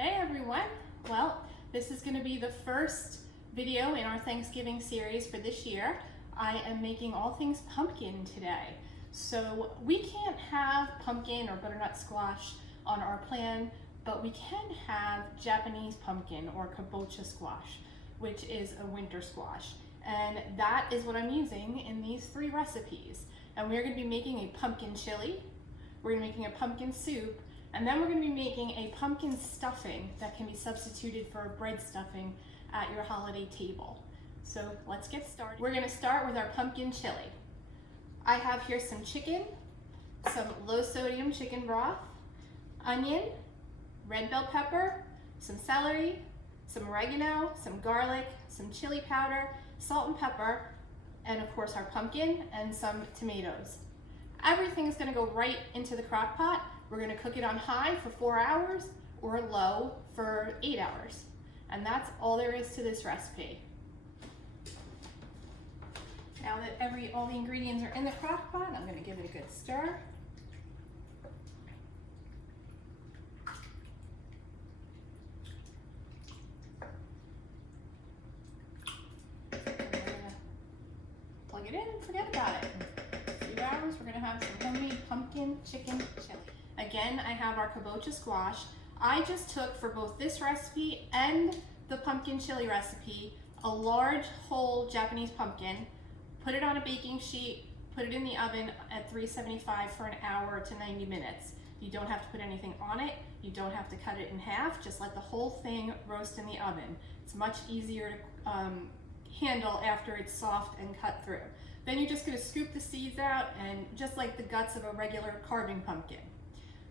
Hey everyone! Well, this is going to be the first video in our Thanksgiving series for this year. I am making all things pumpkin today. So we can't have pumpkin or butternut squash on our plan, but we can have Japanese pumpkin or kabocha squash, which is a winter squash. And that is what I'm using in these three recipes. And we're going to be making a pumpkin chili, we're going to be making a pumpkin soup, and then we're going to be making a pumpkin stuffing that can be substituted for a bread stuffing at your holiday table. So let's get started. We're going to start with our pumpkin chili. I have here some chicken, some low sodium chicken broth, onion, red bell pepper, some celery, some oregano, some garlic, some chili powder, salt and pepper, and of course our pumpkin and some tomatoes. Everything is going to go right into the crock pot. We're going to cook it on high for 4 hours or low for 8 hours. And that's all there is to this recipe. Now that all the ingredients are in the crock pot, I'm going to give it a good stir. Plug it in and forget about it. In a few hours, we're going to have some homemade pumpkin chicken chili. Again, I have our kabocha squash. I just took, for both this recipe and the pumpkin chili recipe, a large whole Japanese pumpkin, put it on a baking sheet, put it in the oven at 375 for an hour to 90 minutes. You don't have to put anything on it. You don't have to cut it in half. Just let the whole thing roast in the oven. It's much easier to handle after it's soft and cut through. Then you're just going to scoop the seeds out, and just like the guts of a regular carving pumpkin.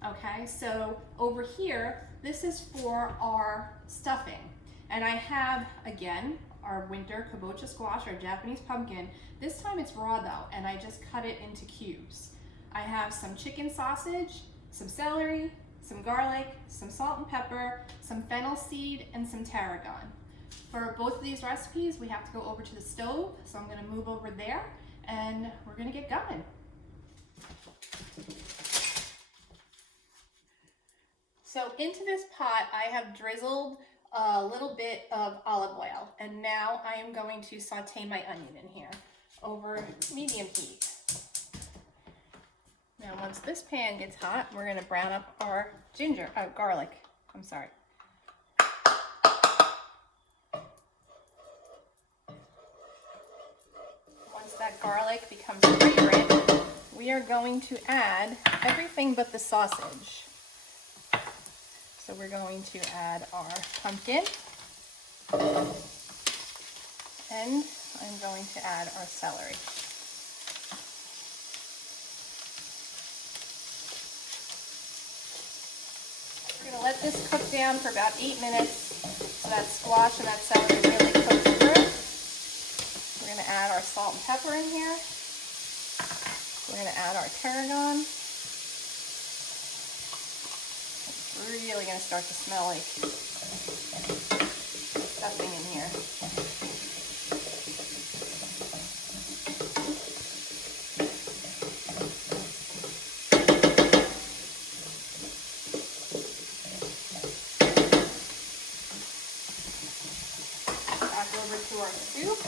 Okay, so over here, this is for our stuffing. And I have, again, our winter kabocha squash, our Japanese pumpkin. This time it's raw though, and I just cut it into cubes. I have some chicken sausage, some celery, some garlic, some salt and pepper, some fennel seed, and some tarragon. For both of these recipes, we have to go over to the stove, so I'm going to move over there, and we're going to get going. So into this pot, I have drizzled a little bit of olive oil, and now I am going to saute my onion in here over medium heat. Now once this pan gets hot, we're going to brown up our garlic. I'm sorry. Once that garlic becomes fragrant, we are going to add everything but the sausage. So we're going to add our pumpkin, and I'm going to add our celery. We're going to let this cook down for about 8 minutes so that squash and that celery really cooks through. We're going to add our salt and pepper in here. We're going to add our tarragon. Really going to start to smell like stuffing in here. Back over to our soup.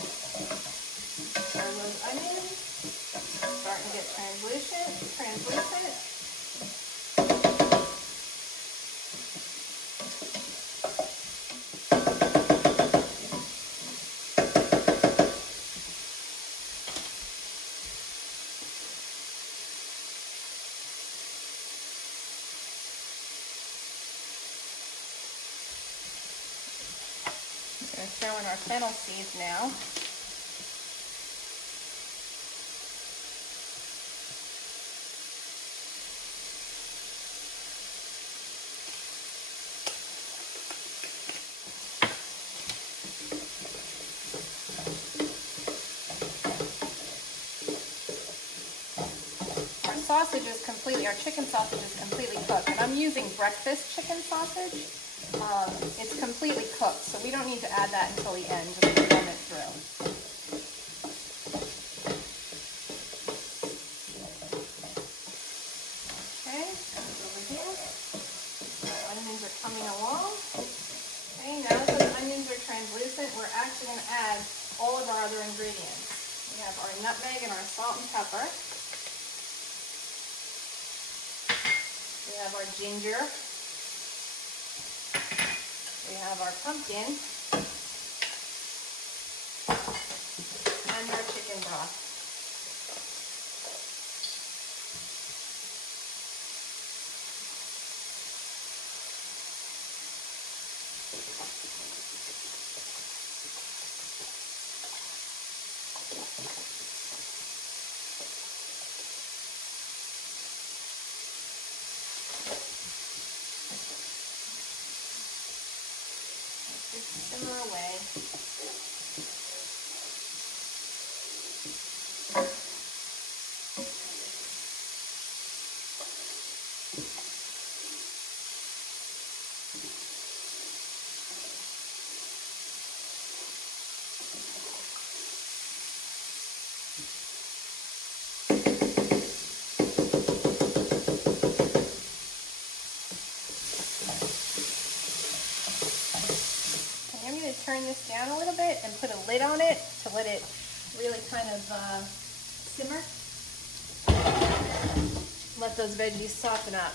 Turn those onions. Starting to get translucent. We're going to throw in our fennel seeds now. Our chicken sausage is completely cooked, and I'm using breakfast chicken sausage. It's completely cooked, so we don't need to add that until the end, just to run it through. Okay, over here. Our onions are coming along. Okay, now that the onions are translucent, we're actually going to add all of our other ingredients. We have our nutmeg and our salt and pepper. We have our ginger. We have our pumpkin. And our chicken broth. Just simmer away. Turn this down a little bit and put a lid on it to let it really kind of simmer. Let those veggies soften up.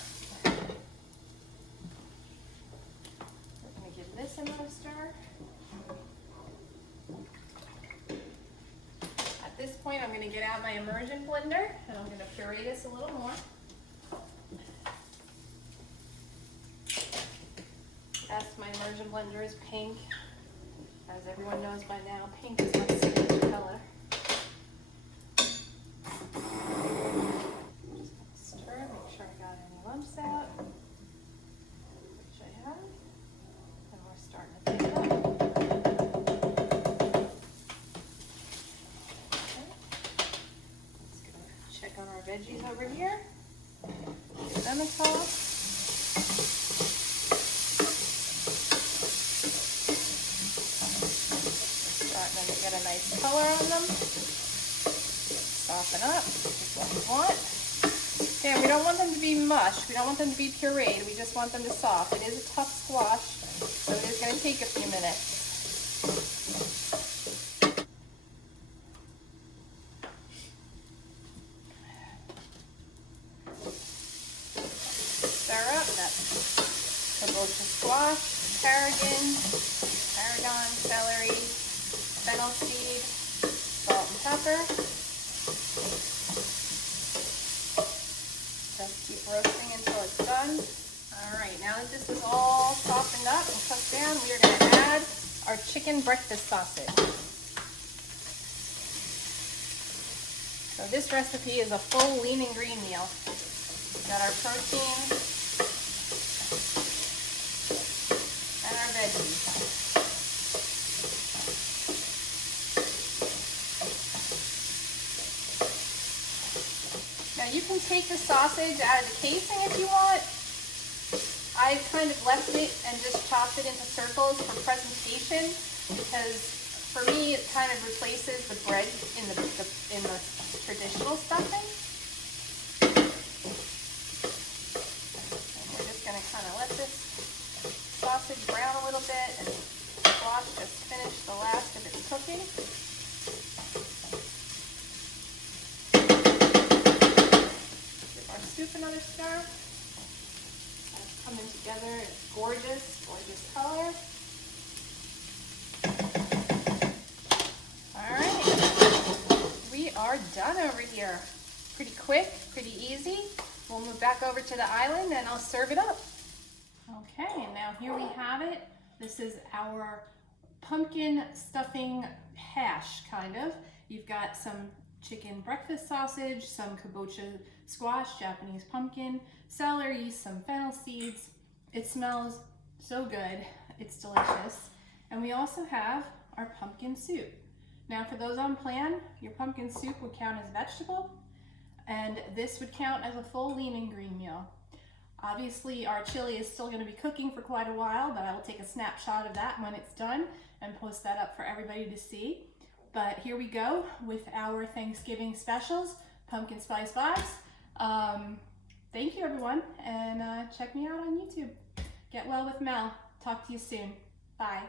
We're going to give this another stir. At this point, I'm going to get out my immersion blender and I'm going to puree this a little more. Yes, my immersion blender is pink. As everyone knows by now, pink is my signature color. Just gonna stir, make sure I got any lumps out, which I have. And we're starting to pick it up. Okay. Let's go check on our veggies over here. Give them a toss. Get a nice color on them. Soften up, just what we want. Again, we don't want them to be mush. We don't want them to be pureed. We just want them to soften. It is a tough squash, so it is going to take a few minutes. Stir up that kabocha squash, tarragon, celery, fennel seed, salt and pepper. Just keep roasting until it's done. All right, now that this is all softened up and cooked down, we are going to add our chicken breakfast sausage. So this recipe is a full lean and green meal. We've got our protein and our veggies. Now you can take the sausage out of the casing if you want. I kind of left it and just chopped it into circles for presentation because for me it kind of replaces the bread in the traditional stuffing. And we're just going to kind of let this sausage brown a little bit and squash just finish the last of its cooking. Soup another stir. It's coming together. It's gorgeous, gorgeous color. All right, we are done over here. Pretty quick, pretty easy. We'll move back over to the island and I'll serve it up. Okay, and now here we have it. This is our pumpkin stuffing hash, kind of. You've got some chicken breakfast sausage, some kabocha squash, Japanese pumpkin, celery, some fennel seeds. It smells so good. It's delicious. And we also have our pumpkin soup. Now for those on plan, your pumpkin soup would count as vegetable, and this would count as a full lean and green meal. Obviously our chili is still going to be cooking for quite a while, but I will take a snapshot of that when it's done and post that up for everybody to see. But here we go with our Thanksgiving specials, pumpkin spice vibes. Thank you everyone, and check me out on YouTube. Get well with Mel. Talk to you soon. Bye.